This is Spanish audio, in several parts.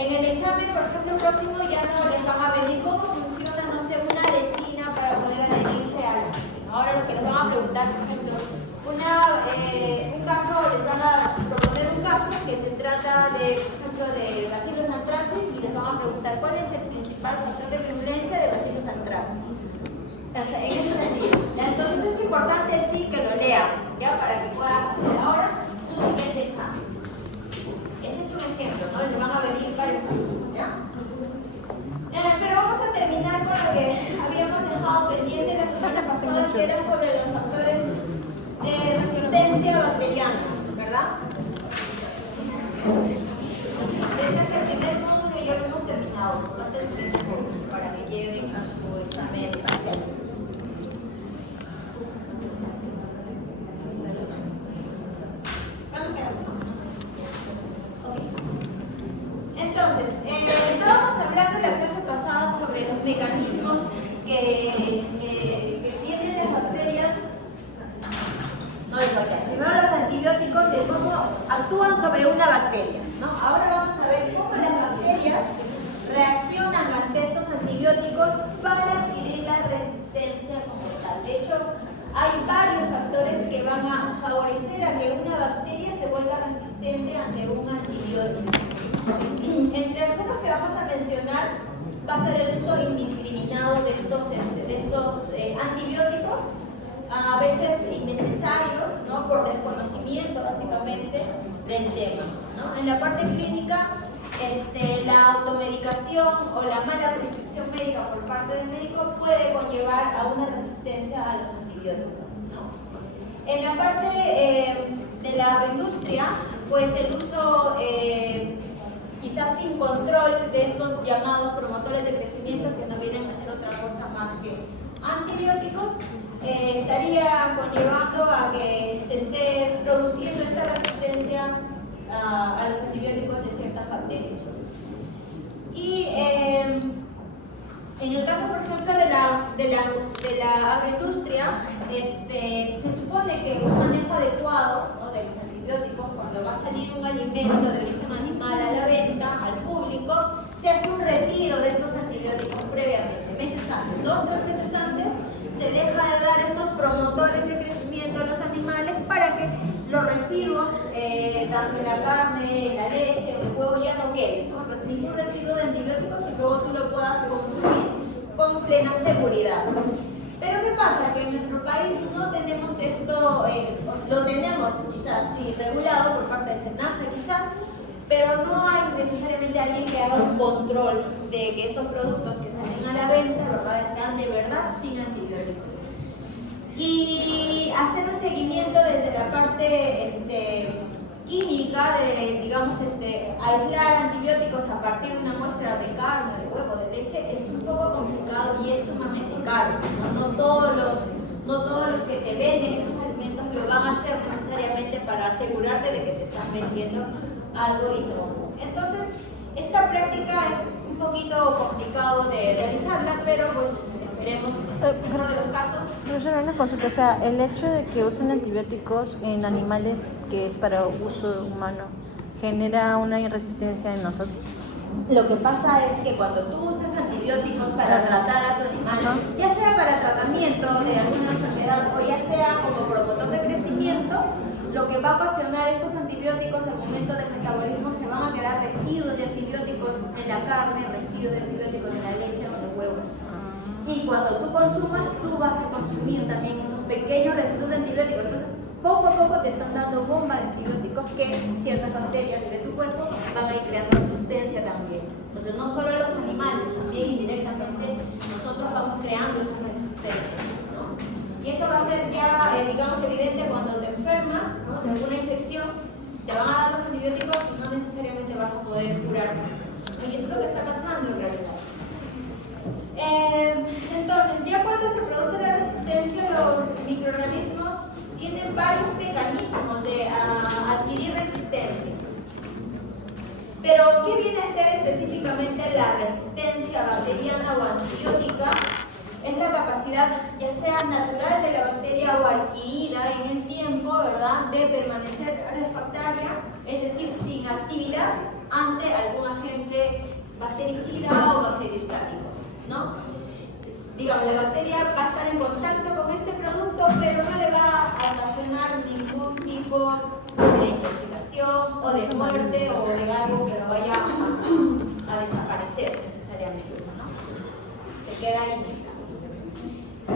En el examen, por ejemplo, próximo ya no les van a venir cómo funciona, no sé, una lesina para poder adherirse al lápiz. Ahora lo que les van a preguntar, por ejemplo, un caso, les van a proponer un caso que se trata de, por ejemplo, de Bacillus anthracis y les van a preguntar cuál es el principal factor de virulencia de Bacillus anthracis. O sea, en ese sentido. Entonces es importante sí que lo lean, ¿ya? Para que puedan hacer ahora su siguiente examen. Ese es un ejemplo, ¿no? Les van a venir varios casos, ¿ya? Pero vamos a terminar con lo que habíamos dejado pendiente la semana pasada, que era sobre los factores de resistencia bacteriana, ¿verdad? Este es el primer módulo que ya lo hemos terminado, para que lleven a su examen parcial. Entonces, estábamos hablando en la clase pasada sobre los mecanismos que tienen las bacterias, no las bacterias, primero los antibióticos, de cómo actúan sobre una bacteria, ¿no? Ahora vamos a ver cómo las bacterias reaccionan ante estos antibióticos para adquirir la resistencia como tal. De hecho, hay varios factores que van a favorecer a que una bacteria se vuelva resistente ante un antibiótico. Entre algunos que vamos a mencionar va a ser el uso indiscriminado de estos antibióticos, a veces innecesarios, ¿no? Por desconocimiento básicamente del tema, ¿no? En la parte clínica, la automedicación o la mala prescripción médica por parte del médico puede conllevar a una resistencia a los antibióticos, ¿no? En la parte de la agroindustria, pues el uso quizás sin control de estos llamados promotores de crecimiento, que no vienen a ser otra cosa más que antibióticos, estaría conllevando a que se esté produciendo esta resistencia a los antibióticos de ciertas bacterias. Y en el caso, por ejemplo, de la agroindustria, se supone que un manejo adecuado, ¿no?, de los antibióticos, cuando va a salir un alimento de origen animal a la venta, al público, se hace un retiro de estos antibióticos previamente, meses antes, 2 o 3 meses antes, se deja de dar estos promotores de crecimiento a los animales para que los residuos, tanto la carne, la leche, el huevo, ya no queden, ¿no? Ningún residuo de antibióticos y luego tú lo puedas consumir con plena seguridad. Pero ¿qué pasa? Que en nuestro país no tenemos esto, lo tenemos quizás sí regulado por parte del SENASA quizás, pero no hay necesariamente alguien que haga un control de que estos productos que salen a la venta, ¿verdad?, están de verdad sin antibióticos. Y hacer un seguimiento desde la parte química de, digamos, aislar antibióticos a partir de una muestra de carne, de huevo, de leche, es un poco complicado y es sumamente caro, ¿no? No todos los que te venden estos alimentos lo van a hacer necesariamente para asegurarte de que te están vendiendo algo inocuo. Entonces, esta práctica es un poquito complicado de realizarla, pero pues esperemos en los casos. Profesora, una consulta, o sea, el hecho de que usen antibióticos en animales que es para uso humano, ¿genera una resistencia en nosotros? Lo que pasa es que cuando tú usas antibióticos para tratar a tu animal, ya sea para tratamiento de alguna enfermedad o ya sea como promotor de crecimiento, lo que va a ocasionar estos antibióticos al momento del metabolismo, se van a quedar residuos de antibióticos en la carne, residuos de antibióticos en la leche o en los huevos. Y cuando tú consumas, tú vas a consumir también esos pequeños residuos de antibióticos. Entonces, poco a poco te están dando bomba de antibióticos que ciertas bacterias de tu cuerpo van a ir creando resistencia también. Entonces, no solo los animales, también indirectamente nosotros vamos creando esas resistencias, ¿no? Y eso va a ser ya, digamos, evidente cuando te enfermas, ¿no?, de alguna infección, te van a dar los antibióticos y no necesariamente vas a poder curarte. Y eso es lo que está pasando en realidad. Entonces, ya cuando se produce la resistencia, los microorganismos tienen varios mecanismos de adquirir resistencia. Pero, ¿qué viene a ser específicamente la resistencia bacteriana o antibiótica? Es la capacidad, ya sea natural de la bacteria o adquirida en el tiempo, ¿verdad?, de permanecer refractaria, es decir, sin actividad ante algún agente bactericida o bacteriostático, ¿no? Digamos, la bacteria va a estar en contacto con este producto, pero no le va a ocasionar ningún tipo de intoxicación o de muerte o de algo que lo vaya a desaparecer necesariamente, ¿no? Se queda lista.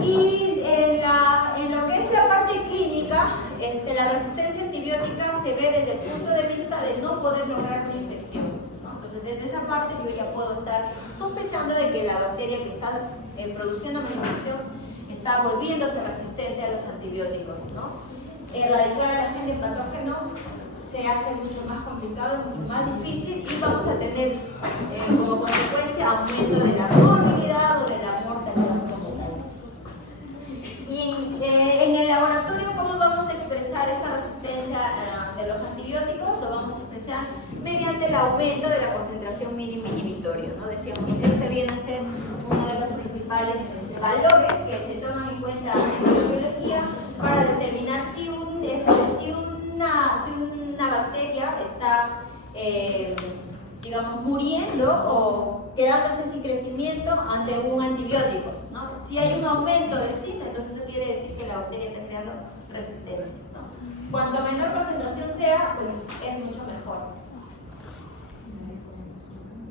Y en lo que es la parte clínica, la resistencia antibiótica se ve desde el punto de vista de no poder lograr una infección, ¿no? Entonces, desde esa parte yo ya puedo estar sospechando de que la bacteria que está produciendo una infección está volviéndose resistente a los antibióticos, ¿no? Erradicar al agente patógeno se hace mucho más complicado, mucho más difícil y vamos a tener como consecuencia aumento de la morbilidad o de la mortalidad como tal. Y en el laboratorio, ¿cómo vamos a expresar esta resistencia de los antibióticos? Lo vamos a expresar mediante el aumento de la concentración mínima inhibitoria, ¿no? Decíamos, este viene a ser uno de los principales valores que se toman en cuenta en la biología para determinar si una bacteria está, digamos, muriendo o quedándose sin crecimiento ante un antibiótico, ¿no? Si hay un aumento del signo, entonces eso quiere decir que la bacteria está creando resistencia, ¿no? Cuanto menor concentración sea, pues es mucho mejor.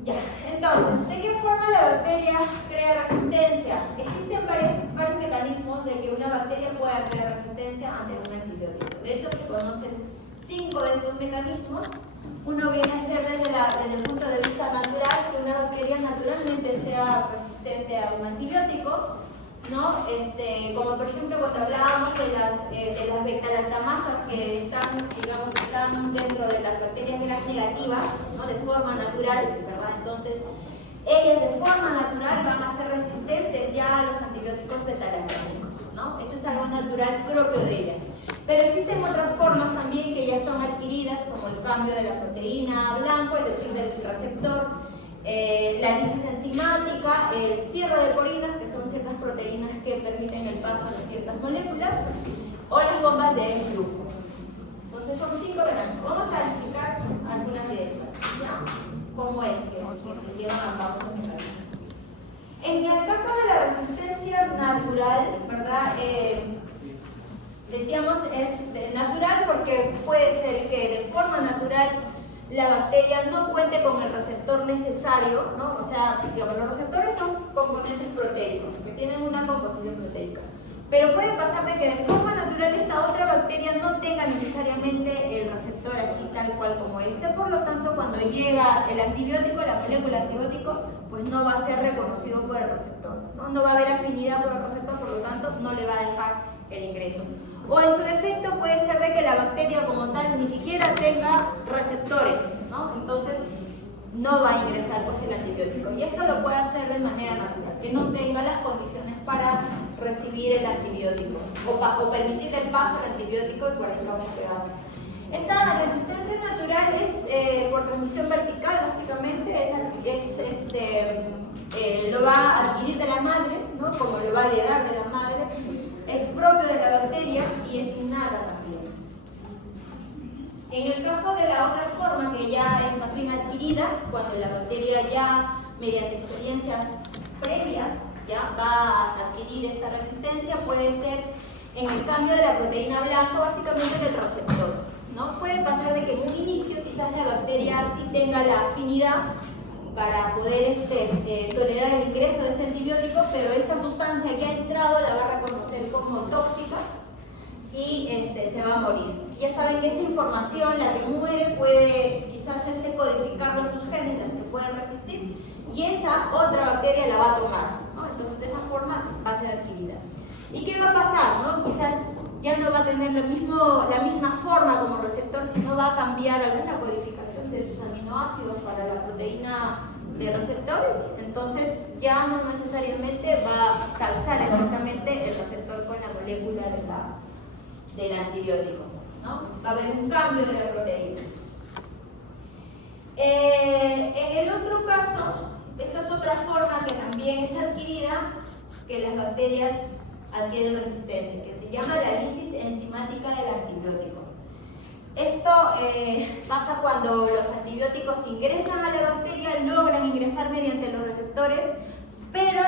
Ya, entonces, ¿de qué forma la bacteria crea resistencia? Existen varios mecanismos de que una bacteria pueda crear resistencia ante un antibiótico. De hecho, se conocen 5 de estos mecanismos. Uno viene a ser desde el punto de vista natural, que una bacteria naturalmente sea resistente a un antibiótico, ¿no? Como por ejemplo cuando hablábamos de las beta-lactamasas que están dentro de las bacterias gram negativas, ¿no? De forma natural, ¿verdad? Entonces, ellas de forma natural van a ser resistentes ya a los antibióticos beta-lactámicos, ¿no? Eso es algo natural propio de ellas. Pero existen otras formas también que ya son adquiridas, como el cambio de la proteína blanco, es decir, del receptor, la lisis enzimática, el cierre de porinas, que son ciertas proteínas que permiten el paso de ciertas moléculas, o las bombas de flujo. Entonces son 5 mecanismos. Vamos a explicar algunas de estas, ¿ya? ¿Cómo es que se llevan a cabo los mecanismos? En el caso de la resistencia natural, ¿verdad? Decíamos es natural porque puede ser que de forma natural la bacteria no cuente con el receptor necesario, ¿no? O sea, digamos, los receptores son componentes proteicos que tienen una composición proteica. Pero puede pasar de que de forma natural esta otra bacteria no tenga necesariamente el receptor así tal cual como este. Por lo tanto, cuando llega el antibiótico, la molécula antibiótico, pues no va a ser reconocido por el receptor, ¿no? No va a haber afinidad por el receptor, por lo tanto, no le va a dejar el ingreso. O en su defecto puede ser de que la bacteria como tal ni siquiera tenga receptores, ¿no? Entonces no va a ingresar pues, el antibiótico. Y esto lo puede hacer de manera natural, que no tenga las condiciones para recibir el antibiótico o permitirle el paso al antibiótico y por el causa pegado. Esta resistencia natural es por transmisión vertical, básicamente, lo va a adquirir de la madre, ¿no? Como lo va a heredar de la madre. Es propio de la bacteria y es innata también. En el caso de la otra forma, que ya es más bien adquirida, cuando la bacteria ya, mediante experiencias previas, ya va a adquirir esta resistencia, puede ser en el cambio de la proteína blanca, básicamente del receptor, ¿no? Puede pasar de que en un inicio quizás la bacteria sí tenga la afinidad para poder tolerar el ingreso de este antibiótico, pero esta sustancia que ha entrado la va a reconocer como tóxica y se va a morir. Ya saben que esa información, la que muere, puede quizás codificarlo en sus genes, las que pueden resistir, y esa otra bacteria la va a tomar, ¿no? Entonces de esa forma va a ser adquirida. ¿Y qué va a pasar, no? Quizás ya no va a tener la misma forma como receptor, sino va a cambiar alguna codificación de sus aminoácidos para la proteína de receptores, entonces ya no necesariamente va a calzar exactamente el receptor con la molécula del antibiótico, ¿no? Va a haber un cambio de la proteína. En el otro caso, esta es otra forma que también es adquirida, que las bacterias adquieren resistencia, que se llama la lisis enzimática del antibiótico. Esto pasa cuando los antibióticos ingresan a la bacteria, logran ingresar mediante los receptores, pero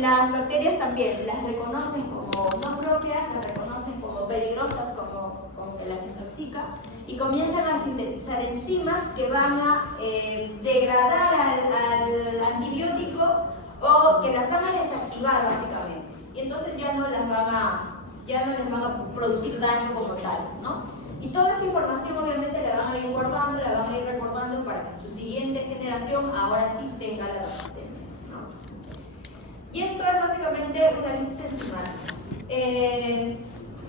las bacterias también las reconocen como no propias, las reconocen como peligrosas, como que las intoxica, y comienzan a sintetizar enzimas que van a degradar al antibiótico o que las van a desactivar básicamente. Y entonces ya no les van a producir daño como tal, ¿no? Y toda esa información obviamente la van a ir guardando, la van a ir recordando para que su siguiente generación ahora sí tenga la resistencia, ¿no? Y esto es básicamente una análisis enzimática.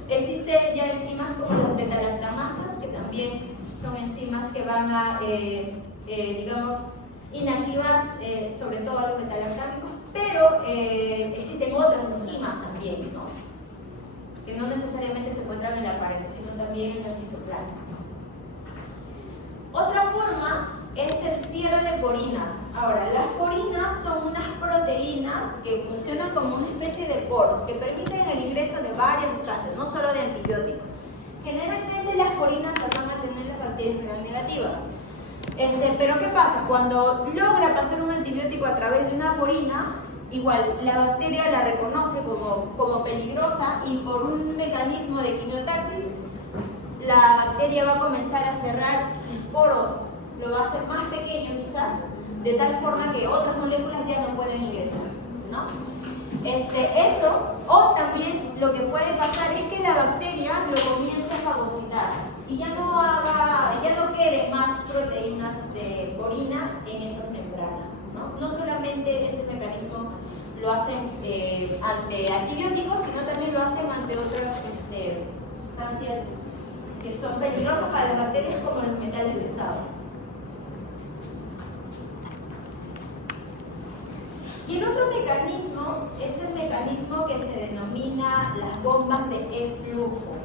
Existen ya enzimas como las beta-lactamasas, que también son enzimas que van a, digamos, inactivar sobre todo a los beta-lactámicos, pero existen otras enzimas también, ¿no? Que no necesariamente se encuentran en la pared, sino también en el citoplasma. Otra forma es el cierre de porinas. Ahora, las porinas son unas proteínas que funcionan como una especie de poros que permiten el ingreso de varias sustancias, no solo de antibióticos. Generalmente las porinas las van a tener las bacterias gram negativas. Pero ¿qué pasa? Cuando logra pasar un antibiótico a través de una porina, igual la bacteria la reconoce como peligrosa y por un mecanismo de quimiotaxis, la bacteria va a comenzar a cerrar el poro, lo va a hacer más pequeño quizás, de tal forma que otras moléculas ya no pueden ingresar, ¿no? Eso, o también lo que puede pasar es que la bacteria lo comience a fagocitar y ya no quede más proteínas de porina en esas membranas, ¿no? No solamente este mecanismo lo hacen ante antibióticos, sino también lo hacen ante otras sustancias que son peligrosas para las bacterias, como los metales pesados. Y el otro mecanismo es el mecanismo que se denomina las bombas de eflujo,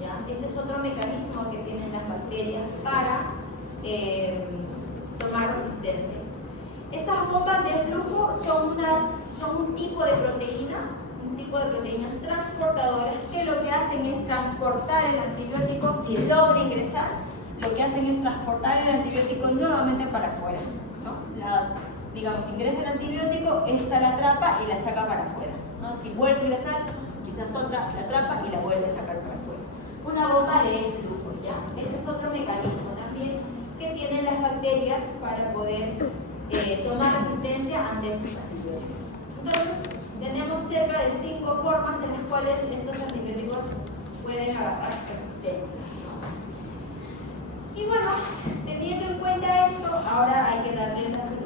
¿ya? Este es otro mecanismo que tienen las bacterias para tomar resistencia. Estas bombas de eflujo son un tipo de proteínas transportadoras que lo que hacen es transportar el antibiótico. Si logra ingresar, lo que hacen es transportar el antibiótico nuevamente para afuera, ¿no? Digamos, ingresa el antibiótico, esta la atrapa y la saca para afuera, ¿no? Si vuelve a ingresar, quizás otra la atrapa y la vuelve a sacar para afuera. Una bomba de eflujo, ¿ya? Ese es otro mecanismo también que tienen las bacterias para poder tomar resistencia ante estos antibióticos. Entonces, tenemos cerca de 5 formas de las cuales estos antibióticos pueden agarrar resistencia. Y bueno, teniendo en cuenta esto, ahora hay que darle la solución.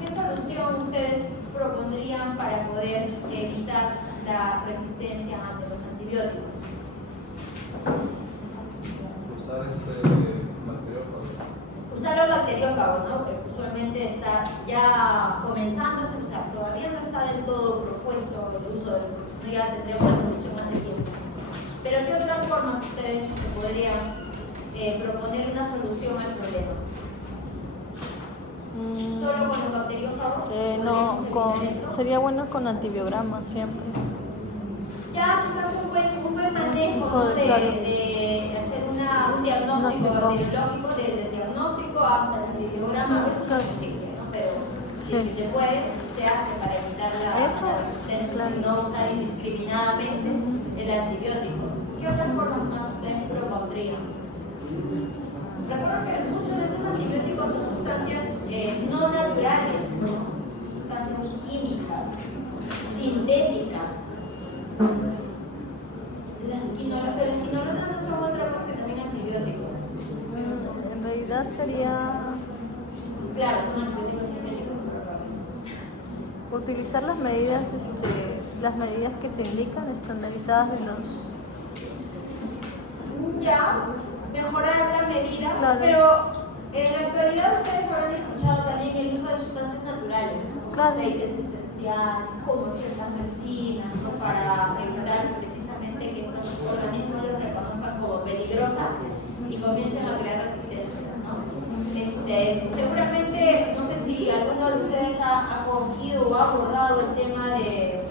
¿Qué solución ustedes propondrían para poder evitar la resistencia ante los antibióticos? Usar bacteriófagos. Usar los bacteriófagos, ¿no? Que usualmente está ya comenzando a ser usado. Todavía no está del todo propuesto el uso de los, ya tendremos la solución hace tiempo. Pero ¿qué otras formas ustedes podrían proponer una solución al problema? ¿Solo con los bacteriófagos? No, sería bueno con antibiogramas siempre. Ya quizás un buen manejo, ¿no? de hacer un diagnóstico bacteriológico, desde el diagnóstico hasta el antibiograma, eso no es posible, ¿no? Pero si se puede, se hace para evitar la resistencia y no usar indiscriminadamente el antibiótico. ¿Qué otras formas más ustedes propondrían? Recuerden que muchos de estos antibióticos son sustancias no naturales, ¿no? Sustancias químicas, sintéticas. Las quinolonas no son otra cosa que también antibióticos. En realidad sería Claro, son antibióticos sintéticos. utilizar las medidas que te indican estandarizadas de los. Ya, mejorar las medidas, Claro. pero en la actualidad ustedes habrán escuchado también el uso de sustancias naturales, ¿no? Claro. Aceites esenciales, como ciertas resinas, ¿no? Para evitar precisamente que estos organismos los reconozcan como peligrosas y comiencen a crear resistencia, ¿no? Seguramente, no sé si alguno de ustedes ha cogido o ha abordado el tema de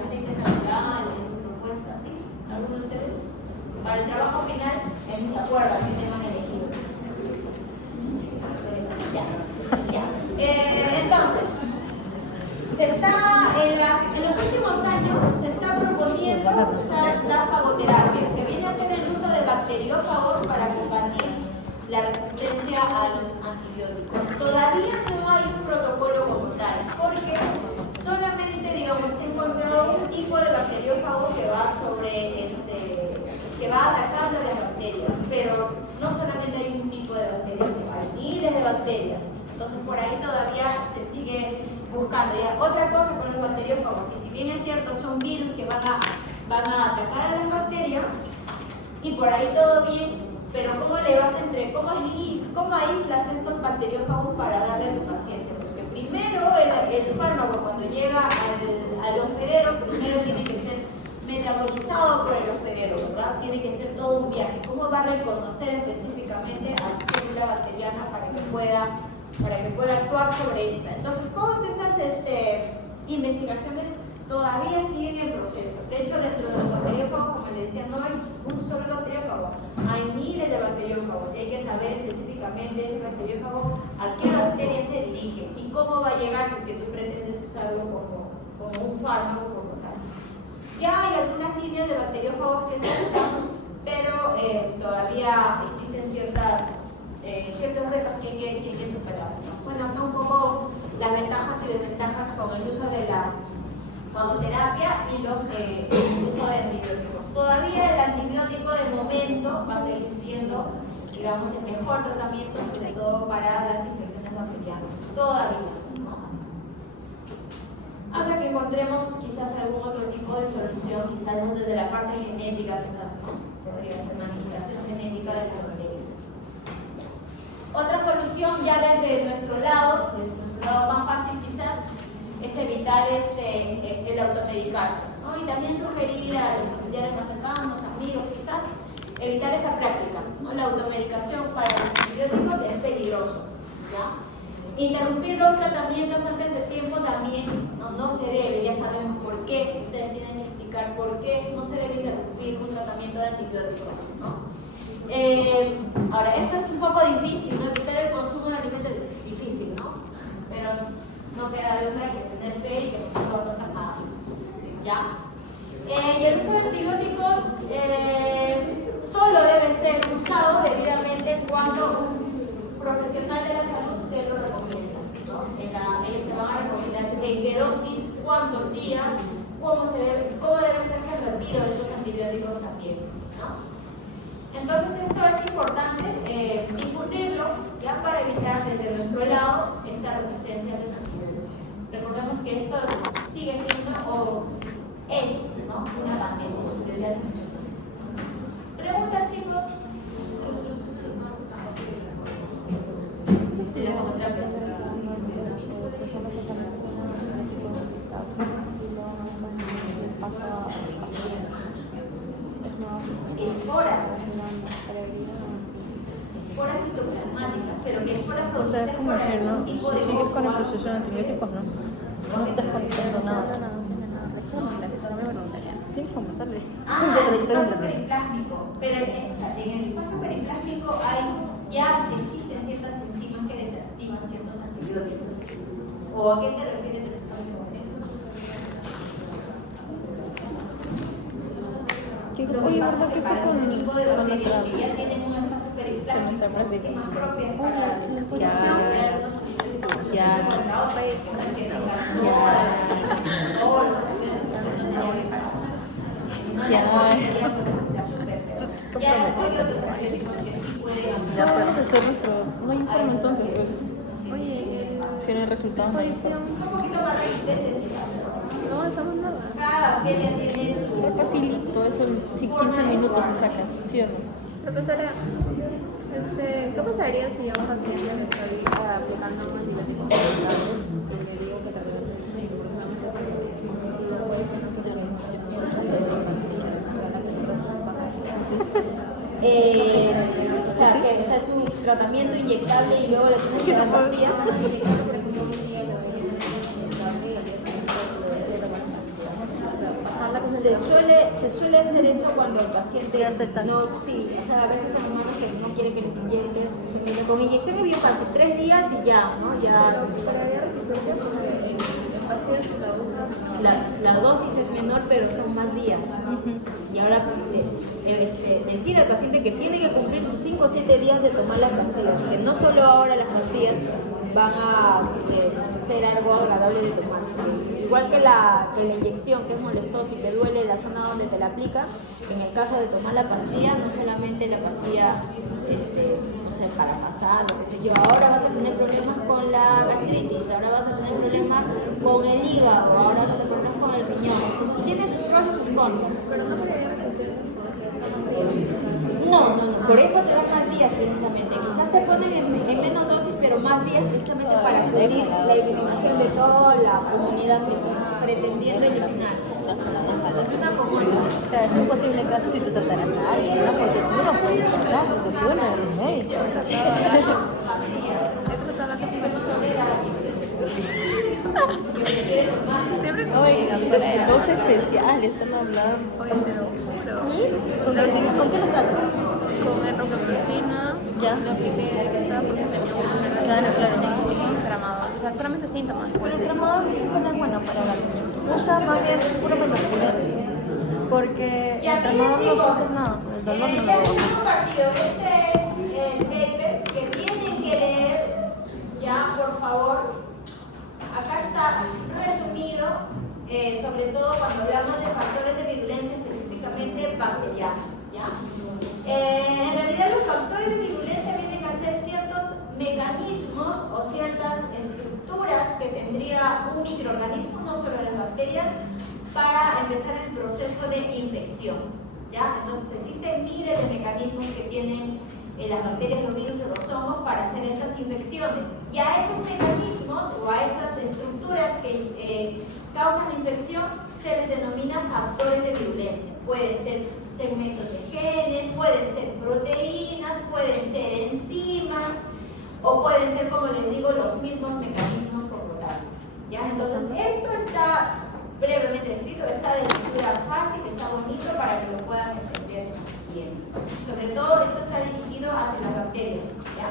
aceites naturales, propuestas, ¿sí? ¿Alguno de ustedes? Para el trabajo final momento usar la fagoterapia. Se viene a hacer el uso de bacteriófagos para combatir la resistencia a los antibióticos. Todavía no hay un protocolo como tal, porque solamente, digamos, se ha encontrado un tipo de bacteriófago que va que va atacando las bacterias, pero no solamente hay un tipo de bacterias, hay miles de bacterias. Entonces por ahí todavía se sigue buscando. Ya, otra cosa con los bacteriófagos, que si bien es cierto son virus que van a atacar a las bacterias, y por ahí todo bien, pero ¿cómo le vas cómo aíslas estos bacteriófagos para darle a tu paciente? Porque primero el fármaco cuando llega al hospedero, primero tiene que ser metabolizado por el hospedero, ¿verdad? Tiene que ser todo un viaje. ¿Cómo va a reconocer específicamente a tu célula bacteriana para que pueda actuar sobre esta? Entonces, todas esas investigaciones todavía siguen en proceso. De hecho, dentro de los bacteriófagos, como les decía, no hay un solo bacteriófago, hay miles de bacteriófagos y hay que saber específicamente ese bacteriófago a qué bacteria se dirige y cómo va a llegar si es que tú pretendes usarlo como un fármaco como tal. Ya hay algunas líneas de bacteriófagos que se usan, pero todavía existen ciertos retos que hay que superar, ¿no? Bueno, acá un poco las ventajas y desventajas con el uso de la fagoterapia y el uso de antibióticos. Todavía el antibiótico de momento va a seguir siendo, digamos, el mejor tratamiento, sobre todo para las infecciones bacterianas. Todavía, ¿no? Hasta que encontremos quizás algún otro tipo de solución, quizás desde la parte genética, quizás, ¿no? Podría ser manipulación genética de las bacterias. Otra solución ya desde nuestro lado más fácil quizás, es evitar el automedicarse, ¿no? Y también sugerir a los familiares más cercanos, amigos quizás, evitar esa práctica, ¿no? La automedicación para los antibióticos es peligroso, ¿ya? Interrumpir los tratamientos antes de tiempo también no se debe, ya sabemos por qué, ustedes tienen que explicar por qué no se debe interrumpir un tratamiento de antibióticos, ¿no? Ahora, esto es un poco difícil, ¿no? Evitar el consumo de alimentos es difícil, ¿no? Pero no queda de otra que tener fe y que no va a pasar nada, ¿ya? Y el uso de antibióticos solo debe ser usado debidamente cuando un profesional de la salud te lo recomienda, ¿no? Ellos te van a recomendar en qué dosis, cuántos días, cómo debe hacerse el retiro de estos antibióticos también, ¿no? Entonces eso es importante difundirlo ya para evitar desde nuestro lado esta resistencia a los antibióticos. Recordemos que esto sigue siendo o es, ¿no? Una pandemia desde hace muchos años. ¿Preguntas, chicos? De la fagoterapia. Esporas citoplasmáticas, pero que esporas O sea, producidas es como por decir, ¿no? algún tipo de Si sigues con el coma. proceso de antibióticos, no estás conectando nada. Tienes que comentarle. El espacio periplásmico. Pero o sea, en el espacio periplásmico ya existen ciertas enzimas que desactivan ciertos antibióticos. ¿O a qué te refieres exactamente con eso? Oye, ¿verdad que fue Para ese con tipo de bacterias nuestra que ya tienen un espacio periplásmico con enzimas propias para Ya podemos hacer nuestro. No hay informe entonces, pues. Oye, Si no hay resultados, no hay informe. un poquito más resistentes. no hacemos nada. Cada bacteria tiene su... Es facilito, eso en 15 minutos se saca, ¿sí o no? Profesora, ¿qué pasaría si yo a un paciente le estoy aplicando un antibiótico concentrados y le digo que tal vez o sea, es un tratamiento inyectable y luego le tienes que dar pastillas. Se suele hacer eso cuando el paciente Ya está. no, sí, o sea, a veces hay humanos que no quieren que les inyectes. Con inyección es bien fácil, 3 días y ya, ¿no? Ya. pero había resistencia porque el paciente dosis la usas? La dosis es menor, pero son más días. Y ahora decir al paciente que tiene que cumplir sus 5 o 7 días de tomar las pastillas, que no solo ahora las pastillas van a ser algo agradable de tomar. Igual que la inyección, que es molestoso y te duele la zona donde te la aplica, en el caso de tomar la pastilla, no solamente la pastilla no sé, para pasar, lo que sé yo, ahora vas a tener problemas con la gastritis, ahora vas a tener problemas con el hígado, ahora vas a tener problemas con el riñón. Entonces tiene sus pros y sus contras. Pero no creía resistir porque No, por eso te dan más días precisamente. Quizás te ponen en menos dosis, pero más días precisamente para cubrir la eliminación de toda la comunidad que están pretendiendo eliminar. Es una comodidad. Claro, es un posible caso si tú trataras a alguien, ¿no? Porque tú no puedes tratar, porque tú no eres médico. siempre Oiga, para el voz especial están hablando. Oye, te lo juro. ¿Con qué los tratas? Con ergoproteína, Ya. le apliqué esa porque me preocupa. Claro. Y tramador. O sea, solamente síntomas. Pero el tramador siempre no es bueno para la usa más bien puro menoxidil. Porque Y el aquí, tramador no chicos, sufre nada. El dolor no ya lo les he baja. compartido. Este es el paper que tienen que leer. Ya, por favor. Acá está resumido, sobre todo cuando hablamos de factores de virulencia específicamente bacterianos. ¿Ya? En realidad los factores de virulencia vienen a ser ciertos mecanismos o ciertas estructuras que tendría un microorganismo, no solo las bacterias, para empezar el proceso de infección. ¿Ya? Entonces existen miles de mecanismos que tienen las bacterias, los virus o los hongos para hacer esas infecciones. Y a esos mecanismos o a esas estructuras que causan infección se les denomina factores de virulencia. Pueden ser segmentos de genes, pueden ser proteínas, pueden ser enzimas o pueden ser, como les digo, los mismos mecanismos corporales. ¿Ya? Entonces esto está brevemente descrito, está de lectura fácil, está bonito para que lo puedan entender bien. Sobre todo esto está dirigido hacia las bacterias. ¿Ya?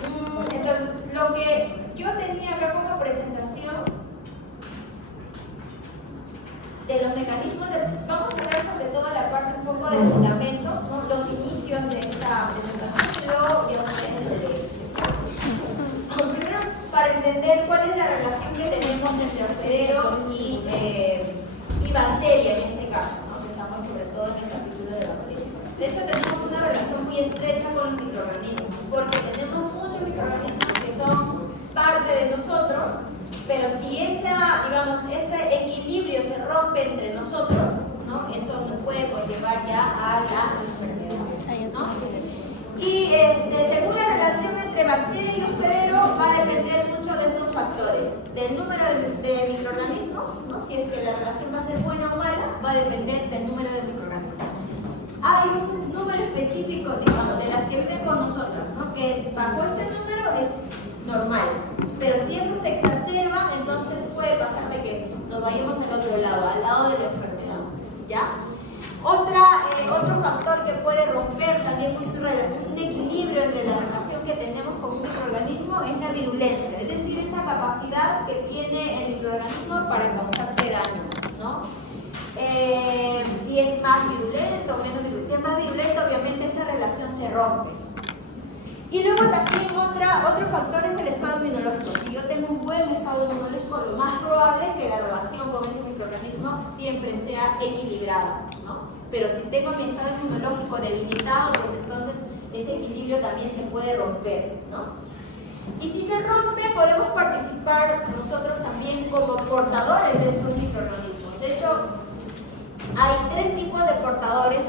Entonces, lo que yo tenía acá como presentación de los mecanismos, vamos a ver sobre todo la parte un poco de fundamentos, ¿no? Los inicios de esta presentación, y luego ya vamos a ver primero, para entender cuál es la relación que tenemos entre hospedero y bacteria en este caso, ¿no? Que estamos sobre todo en el capítulo de bacterias. De hecho, tenemos una relación muy estrecha con los microorganismos, porque tenemos muchos microorganismos que son parte de nosotros, pero si ese equilibrio se rompe entre nosotros, ¿no? Eso nos puede conllevar ya a la enfermedad, ¿no? Y según la relación entre bacteria y hospedero va a depender mucho de estos factores, del número de microorganismos, ¿no? Si es que la relación va a ser buena o mala, va a depender del número de microorganismos. Hay un número específico, digamos, de las que viven con nosotros, ¿no? Que bajo este número es normal, pero si eso se exacerba, entonces puede pasar de que nos vayamos al otro lado, al lado de la enfermedad, ¿ya? Otro factor que puede romper también un equilibrio entre la relación que tenemos con un microorganismo es la virulencia, es decir, esa capacidad que tiene el microorganismo para causarte daño, ¿no? Si es más virulento o menos virulento. Si es más virulento, obviamente esa relación se rompe. Y luego también otro factor es el estado inmunológico. Si yo tengo un buen estado inmunológico, lo más probable es que la relación con ese microorganismo siempre sea equilibrada, ¿no? Pero si tengo mi estado inmunológico debilitado, pues entonces ese equilibrio también se puede romper, ¿no? Y si se rompe, podemos participar nosotros también como portadores de estos microorganismos. De hecho, hay 3 tipos de portadores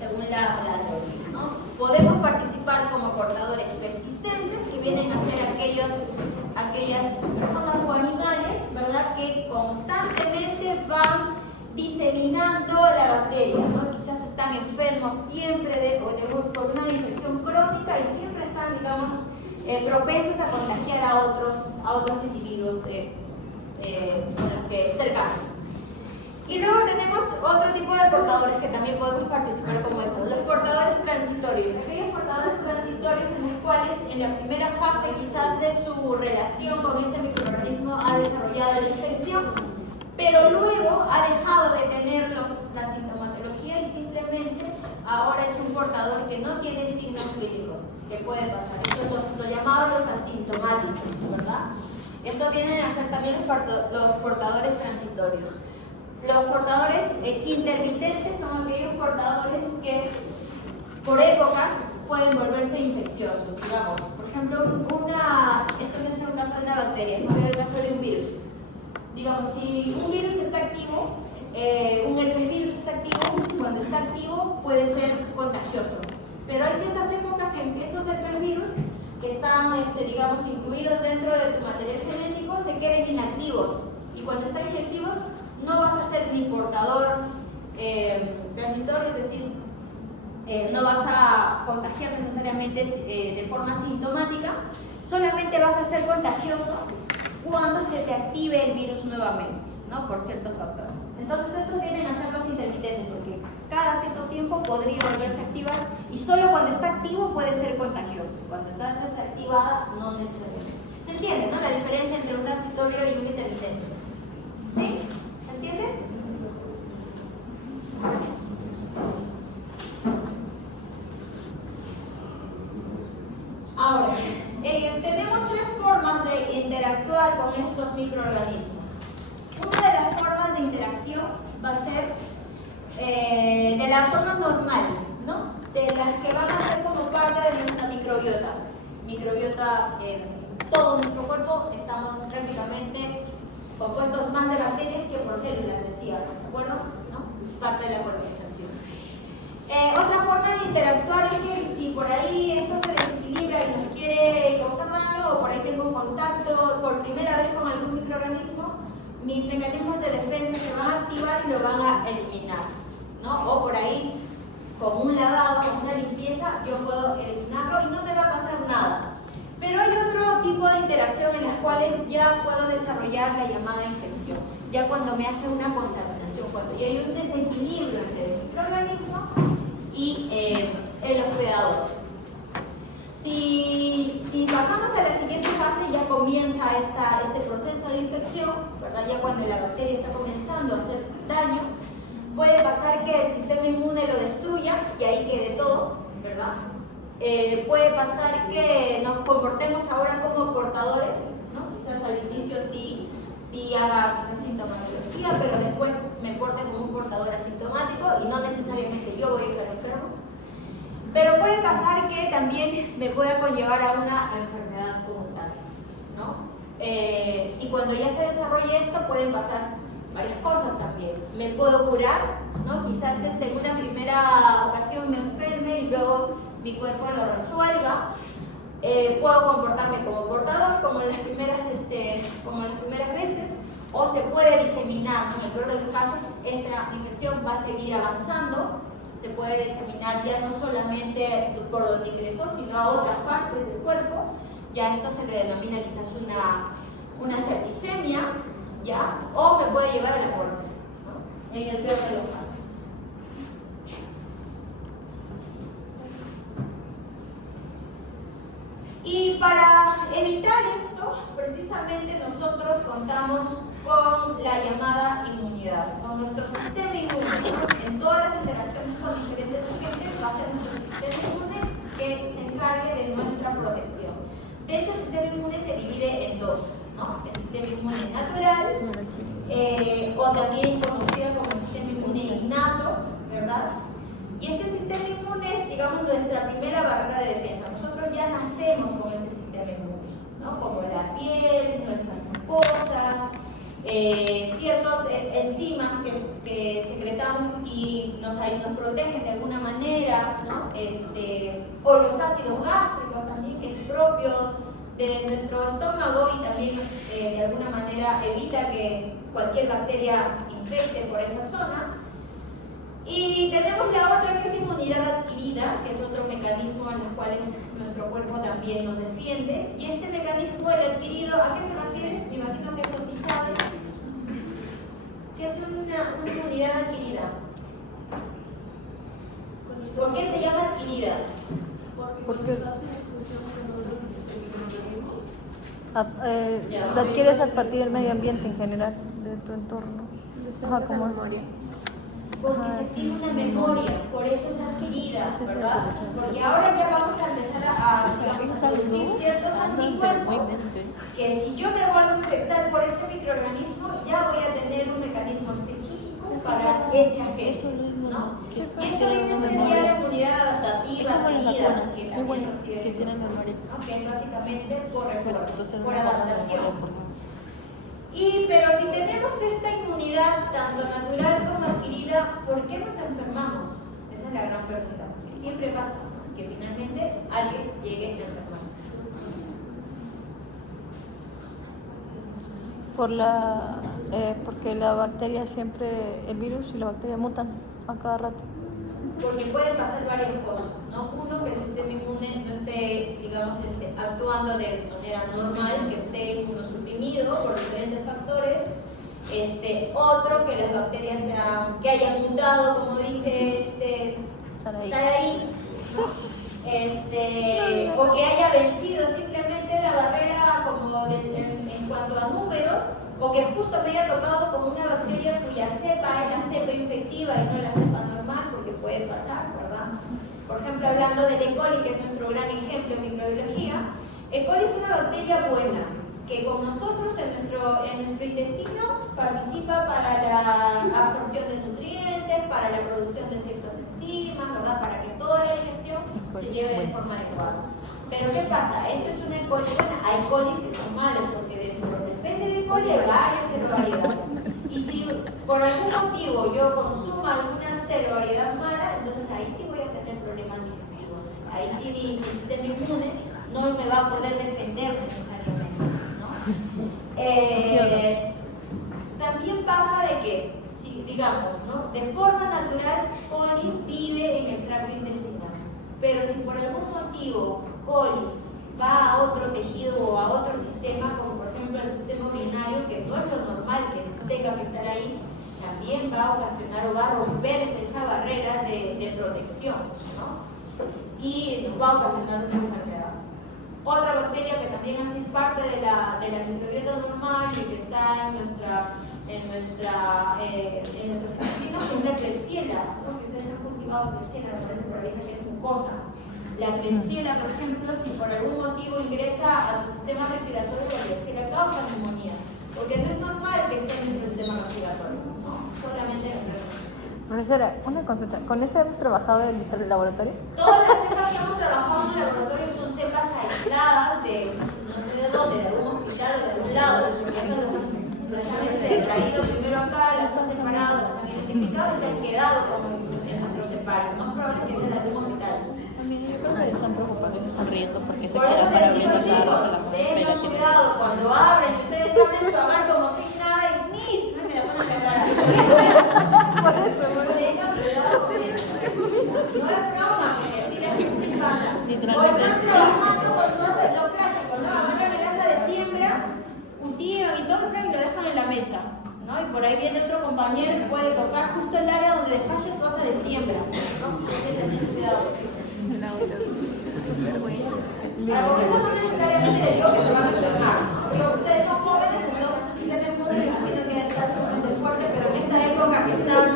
según la teoría, ¿no? Podemos participar como portadores persistentes, que vienen a ser aquellas personas o animales, ¿verdad?, que constantemente van diseminando la bacteria, ¿no? Quizás están enfermos siempre por una infección crónica y siempre están, digamos, propensos a contagiar a otros individuos cercanos. Y luego tenemos otro tipo de portadores que también podemos participar como estos, los portadores transitorios. Aquellos portadores transitorios en los cuales en la primera fase quizás de su relación con este microorganismo ha desarrollado la infección, pero luego ha dejado de tener la sintomatología y simplemente ahora es un portador que no tiene signos clínicos. ¿Qué puede pasar? Estos lo llamaban los asintomáticos, ¿verdad? Estos vienen a ser también los portadores transitorios. Los portadores intermitentes son aquellos portadores que por épocas pueden volverse infecciosos, digamos. Por ejemplo, esto no es el caso de una bacteria, es el caso de un virus. Digamos, si un virus está activo, un herpesvirus está activo, cuando está activo puede ser contagioso. Pero hay ciertas épocas en que estos herpesvirus que están, digamos, incluidos dentro de tu material genético se queden inactivos. Y cuando están inactivos no vas a ser ni portador transitorio, es decir, no vas a contagiar necesariamente de forma sintomática, solamente vas a ser contagioso cuando se te active el virus nuevamente, ¿no? Por ciertos factores. Entonces estos vienen a ser los intermitentes, porque cada cierto tiempo podría volverse a activar y solo cuando está activo puede ser contagioso. Cuando está desactivada, no necesariamente. ¿Se entiende, no? La diferencia entre un transitorio y un intermitente. ¿Sí? ¿Se entiende? Ahora, tenemos tres formas de interactuar con estos microorganismos. Una de las formas de interacción va a ser de la forma normal, ¿no? De las que van a ser como parte de nuestra microbiota. Microbiota, todo nuestro cuerpo estamos prácticamente compuestos más de bacterias que por células, decía, ¿de acuerdo? ¿No? Parte de la colonización. Otra forma de interactuar es que si por ahí esto se desequilibra y nos quiere causar daño, o por ahí tengo contacto por primera vez con algún microorganismo, mis mecanismos de defensa se van a activar y lo van a eliminar, ¿no? O por ahí, con un lavado, con una limpieza, yo puedo eliminarlo y no me va a pasar nada. Pero hay otro tipo de interacción en las cuales ya puedo desarrollar la llamada infección. Ya cuando me hace una contaminación, cuando ya hay un desequilibrio entre el microorganismo y el hospedador. Si pasamos a la siguiente fase, ya comienza este proceso de infección, ¿verdad? Ya cuando la bacteria está comenzando a hacer daño, puede pasar que el sistema inmune lo destruya y ahí quede todo, ¿verdad? Puede pasar que nos comportemos ahora como portadores, ¿no? Quizás al inicio sí haga quizás sintomatología, pero después me porte como un portador asintomático y no necesariamente yo voy a estar enfermo. Pero puede pasar que también me pueda conllevar a una enfermedad como tal, ¿no? Y cuando ya se desarrolle esto pueden pasar varias cosas también. Me puedo curar, ¿no? Quizás en una primera ocasión me enferme y luego mi cuerpo lo resuelva. Puedo comportarme como portador, como en las primeras veces, o se puede diseminar, ¿no? En el peor de los casos, esta infección va a seguir avanzando, se puede diseminar ya no solamente por donde ingresó, sino a otras partes del cuerpo. Ya esto se le denomina quizás una septicemia, ¿ya? O me puede llevar a la muerte, ¿no? En el peor de los casos. Y para evitar esto, precisamente nosotros contamos con la llamada inmunidad, con nuestro sistema inmune. En todas las interacciones con diferentes agentes va a ser nuestro sistema inmune que se encargue de nuestra protección. De hecho, el sistema inmune se divide en dos, ¿no? El sistema inmune natural, o también conocido como el sistema inmune innato, ¿verdad? Y este sistema inmune es, digamos, nuestra primera barrera de defensa. Nosotros ya nacemos con este sistema inmune, ¿no? Como la piel, nuestras mucosas, ciertos enzimas que secretamos y nos protegen de alguna manera, ¿no? O los ácidos gástricos también, que es propio de nuestro estómago y también de alguna manera evita que cualquier bacteria infecte por esa zona. Y tenemos la otra, que es la inmunidad adquirida, que es otro mecanismo en el cual nuestro cuerpo también nos defiende. Y este mecanismo, el adquirido, ¿a qué se refiere? Me imagino que eso sí sabe. ¿Qué es una inmunidad adquirida? ¿Por qué se llama adquirida? Porque cuando estás en exposición con otros microorganismos, Lo adquieres a partir del medio ambiente en general, de tu entorno. Ajá, como memoria. Porque se tiene una memoria, por eso es adquirida, ¿verdad? Porque ahora ya vamos a empezar digamos, a producir ciertos anticuerpos que si yo me vuelvo a infectar por ese microorganismo, ya voy a tener un mecanismo específico para ese agente, ¿no? Y eso viene a ser ya la inmunidad adaptativa adquirida, que también nos sirve, ¿no? Que es básicamente por adaptación. Pero si tenemos esta inmunidad tanto natural como adquirida, ¿por qué nos enfermamos? Esa es la gran pregunta, porque siempre pasa, ¿no? Que finalmente alguien llegue a enfermarse. Porque la bacteria siempre, el virus y la bacteria mutan a cada rato. Porque pueden pasar varias cosas, ¿no? Uno, que el sistema inmune no esté, digamos, actuando de manera normal, que esté inmunosuprimido por diferentes factores. Otro, que las bacterias que hayan mutado, como dice Saraí, o que haya vencido simplemente la barrera como en cuanto a números, o que justo me haya tocado con una bacteria cuya cepa es la cepa infectiva y no la cepa normal, porque puede pasar, ¿verdad? Por ejemplo, hablando del E. coli, que es nuestro gran ejemplo en microbiología, E. coli es una bacteria buena, que con nosotros en nuestro intestino participa para la absorción de nutrientes, para la producción de ciertas enzimas, ¿verdad? Para que toda la digestión se lleve de forma adecuada. Pero ¿qué pasa? Eso es una E. coli buena. Hay colis que son malos, porque dentro de la especie de E. coli hay varias celovariedades. Y si por algún motivo yo consumo alguna celovariedad mala, entonces ahí sí voy a tener problemas digestivos. Ahí sí mi sistema inmune no me va a poder defender necesariamente, ¿no? También pasa de que, si, digamos, ¿no? De forma natural, coli vive en el tracto intestinal. Pero si por algún motivo coli va a otro tejido o a otro sistema, como por ejemplo el sistema urinario, que no es lo normal que tenga que estar ahí, también va a ocasionar o va a romperse esa barrera de protección, ¿no? Y nos va a ocasionar una enfermedad. Otra bacteria que también hace parte de la microbiota normal y que está en nuestros intestinos es la Klebsiella, ¿no? Que ustedes han cultivado Klebsiella, me parece por ahí que es mucosa. La Klebsiella, por ejemplo, si por algún motivo ingresa a tu sistema respiratorio, la Klebsiella causa neumonía, porque no es normal que esté en nuestro sistema respiratorio, ¿no? Solamente en nuestro. Profesora, una consulta. ¿Con esa hemos trabajado en el laboratorio? Todas las cepas que hemos trabajado en el laboratorio son cepas aisladas de no sé de dónde, de algún hospital o de algún lado, porque eso las han traído primero acá, las han separado, las han identificado y se han quedado como en nuestro separo. Lo más probable es que sea de algún hospital. Yo creo que están preocupados y están riendo porque se Por eso quedan les para digo, abrir chicos, tengan cuidado cuando abren, ustedes abren su hogar como si nada y mis, no me la ponen la cara. Por eso, tengan cuidado con eso. No es broma, porque así la gente se pasa. O están trabajando con su asa, lo clásico, ¿no? Agarran el asa de siembra, cultivan y todo y lo dejan en la mesa, ¿no? Y por ahí viene otro compañero y puede tocar justo el área donde dejaste tu asa de siembra, ¿no? Hay que tener cuidado. Con eso no necesariamente les digo que se van a enfermar. Ustedes son jóvenes, entonces su sistema inmune me imagino que está sumamente fuerte, pero en esta época que están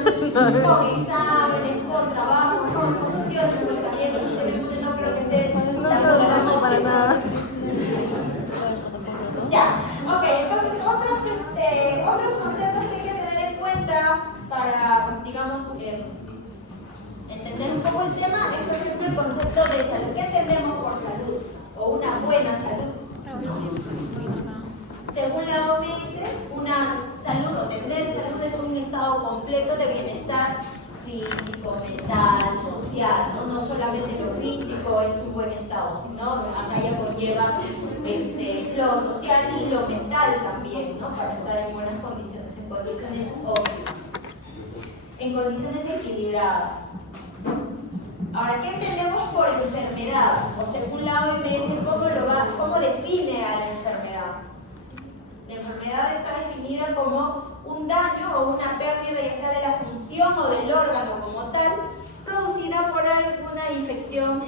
con exámenes, con trabajo, con exposiciones, pues también el sistema inmune no creo que esté tan para nada. Ya, ok, entonces otros conceptos que hay que tener en cuenta para, digamos, entender un poco el tema es, por ejemplo, el concepto de salud. ¿Qué entendemos por salud? O una buena salud. Según la OMS, una salud o tener salud es un estado completo de bienestar físico, mental, social, ¿no? No solamente lo físico es un buen estado, sino acá ya conlleva lo social y lo mental también, ¿no? Para estar en buenas condiciones, en condiciones óptimas, en condiciones equilibradas. Ahora, ¿qué entendemos por enfermedad? O según la OMS, ¿cómo define a la enfermedad? La enfermedad está definida como un daño o una pérdida ya sea de la función o del órgano como tal, producida por alguna infección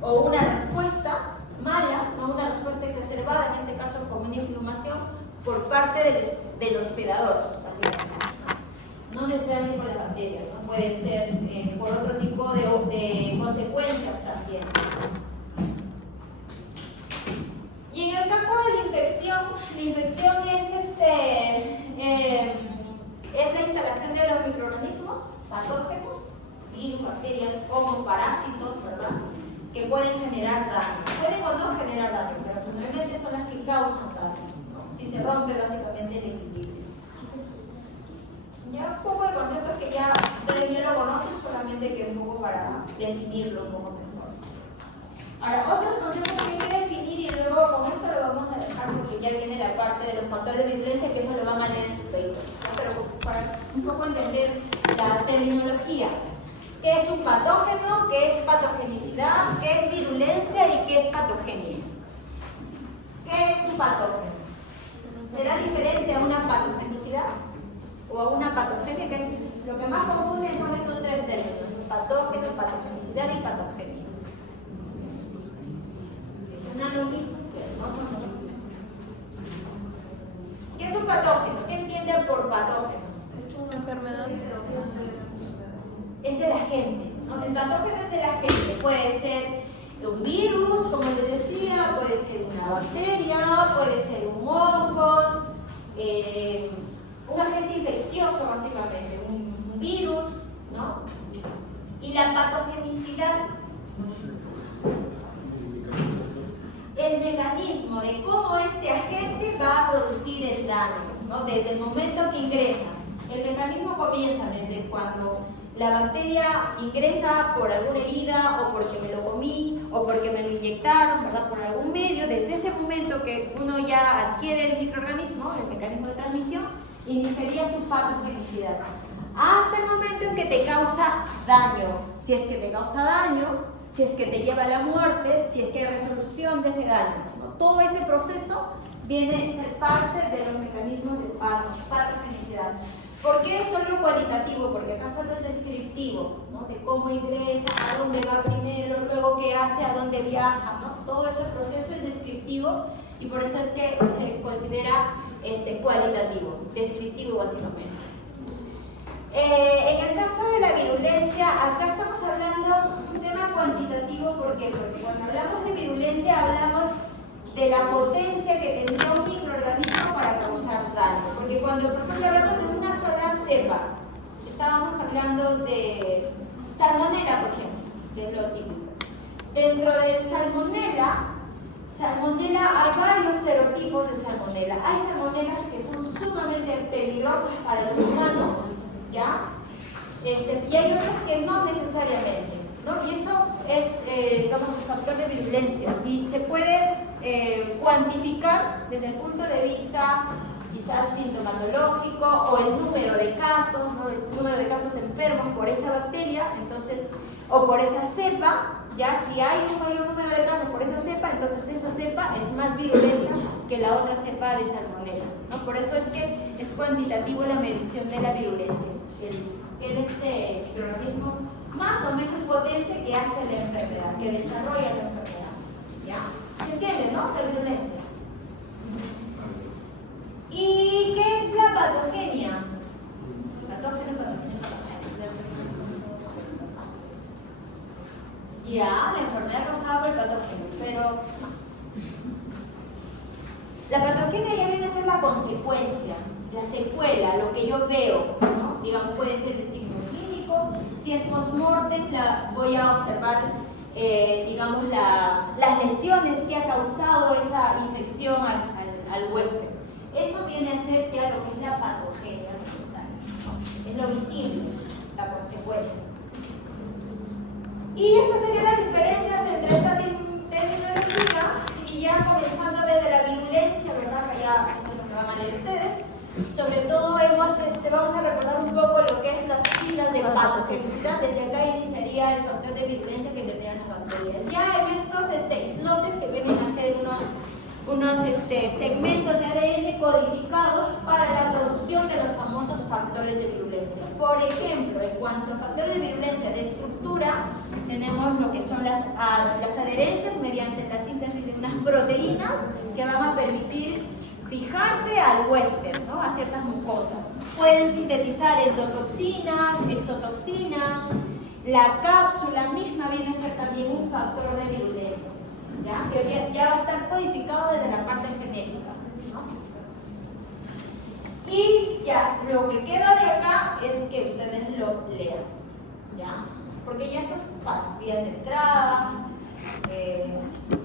o una respuesta mala, no una respuesta por parte del hospedador, básicamente. No necesariamente por la bacteria, ¿no? Pueden ser por otro tipo de consecuencias también. Y en el caso de la infección es la instalación de los microorganismos patógenos, virus, bacterias, hongos, parásitos, ¿verdad?, que pueden generar daño. Pueden o no generar daño, pero generalmente son las que causan daño. Si se rompe básicamente el equilibrio. Ya un poco de conceptos que ya ustedes ya lo conocen, solamente que un poco para definirlo un poco mejor. Ahora, otros conceptos que hay que definir y luego con esto lo vamos a dejar porque ya viene la parte de los factores de virulencia, que eso lo van a leer en sus papers, ¿no? Pero para un poco entender la terminología. ¿Qué es un patógeno? ¿Qué es patogenicidad? ¿Qué es virulencia? ¿Y qué es patogenia? ¿Qué es un patógeno? ¿Será diferente a una patogenicidad? ¿O a una patogenia? Que es lo que más confunde son estos tres términos: patógeno, patogenicidad y patogenia. Suenan lo mismo, pero no son lo mismo. ¿Qué es un patógeno? ¿Qué entienden por patógeno? Es una enfermedad Es el agente, ¿no? El patógeno es el agente. Puede ser un virus, como les decía, puede ser una bacteria, puede ser un hongo, un agente infeccioso básicamente, un virus, ¿no? Y la patogenicidad, el mecanismo de cómo este agente va a producir el daño, ¿no? Desde el momento que ingresa. El mecanismo comienza desde cuando la bacteria ingresa por alguna herida, o porque me lo comí, o porque me lo inyectaron, ¿verdad?, por algún medio. Desde ese momento que uno ya adquiere el microorganismo, el mecanismo de transmisión, iniciaría su patogenicidad. Hasta el momento en que te causa daño. Si es que te causa daño, si es que te lleva a la muerte, si es que hay resolución de ese daño, ¿no? Todo ese proceso viene a ser parte de los mecanismos de patogenicidad. ¿Por qué es solo cualitativo? Porque acá solo es descriptivo, ¿no? De cómo ingresa, a dónde va primero, luego qué hace, a dónde viaja, ¿no? Todo ese proceso es descriptivo y por eso es que se considera cualitativo, descriptivo básicamente. En el caso de la virulencia, acá estamos hablando de un tema cuantitativo. ¿Por qué? Porque cuando hablamos de virulencia hablamos de la potencia que tendría un microorganismo para causar daño. Porque cuando, por ejemplo, hablamos de una sola cepa, estábamos hablando de salmonela, por ejemplo, que es lo típico. Dentro del salmonela hay varios serotipos de salmonela. Hay salmonelas que son sumamente peligrosas para los humanos, ¿ya? Y hay otras que no necesariamente, ¿no? Y eso es, digamos, un factor de virulencia. Y se puede cuantificar desde el punto de vista quizás sintomatológico o el número de casos, ¿no? El número de casos enfermos por esa bacteria, entonces, o por esa cepa. Ya si hay un mayor número de casos por esa cepa, entonces esa cepa es más virulenta que la otra cepa de salmonela, ¿no? Por eso es que es cuantitativo la medición de la virulencia. El microorganismo más o menos potente que hace la enfermedad, que desarrolla la enfermedad. ¿Ya? ¿Se entiende, no? La virulencia. ¿Y qué es la patogenia? Patógeno, patogenia. Ya, la enfermedad causada por el patógeno, pero más. La patogenia ya viene a ser la consecuencia, la secuela, lo que yo veo, ¿no? Digamos, puede ser el signo clínico. Si es post-mortem, voy a observar, digamos, las lesiones que ha causado esa infección al huésped. Eso viene a ser ya lo que es la patogenia, ¿no? Es lo visible, la consecuencia. Y estas serían las diferencias entre esta terminología y ya comenzando desde la virulencia, ¿verdad? Que ya esto es lo que van a leer ustedes. Sobre todo vamos a recordar un poco lo que es las filas de patogenicidad. Desde acá iniciaría el factor de virulencia que tendrían las bacterias. Ya en estos islotes que vienen a ser unos segmentos de ADN codificados para la producción de los famosos factores de virulencia. Por ejemplo, en cuanto a factores de virulencia de estructura, tenemos lo que son las adherencias mediante la síntesis de unas proteínas que van a permitir fijarse al huésped, ¿no? A ciertas mucosas. Pueden sintetizar endotoxinas, exotoxinas. La cápsula misma viene a ser también un factor de virulencia, ¿ya? Que ya va a estar codificado desde la parte genética, ¿no? Y ya, lo que queda de acá es que ustedes lo lean, ¿ya? Porque ya esto es fácil, vías de entrada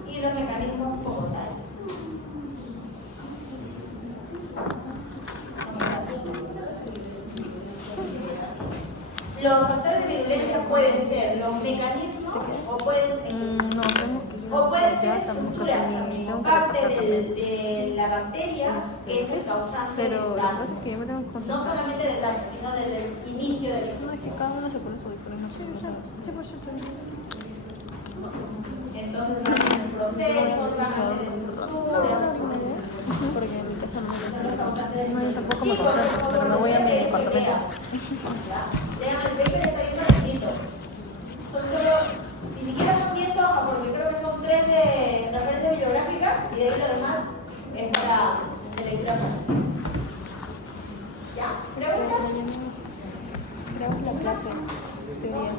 y los mecanismos como tal. Los factores de virulencia pueden ser los mecanismos o pueden, No, tengo que o pueden ser ya estamos estructuras casi bien, también, tengo o que parte repasar también. de la bacteria que es el causante Pero del lo que daño. pasa es que yo me tengo que No concentrar. solamente del daño, sino desde el inicio del No, es que cada uno se pone su diferente. Sí, por supuesto. Entonces, van a hacer procesos, van a hacer estructuras. Porque en mi casa no me Son los causantes del No, yo tampoco me Chicos, concentro, por favor, pero me voy a mi no se departamento. lean. ¿Ya? Lean el paper, está bien facilito. Son solo, ni siquiera son 10 hojas, porque creo que son 3 de referencias bibliográficas y de ahí lo demás es para de lectura. ¿Ya? ¿Preguntas? Grabas la clase. Teoría.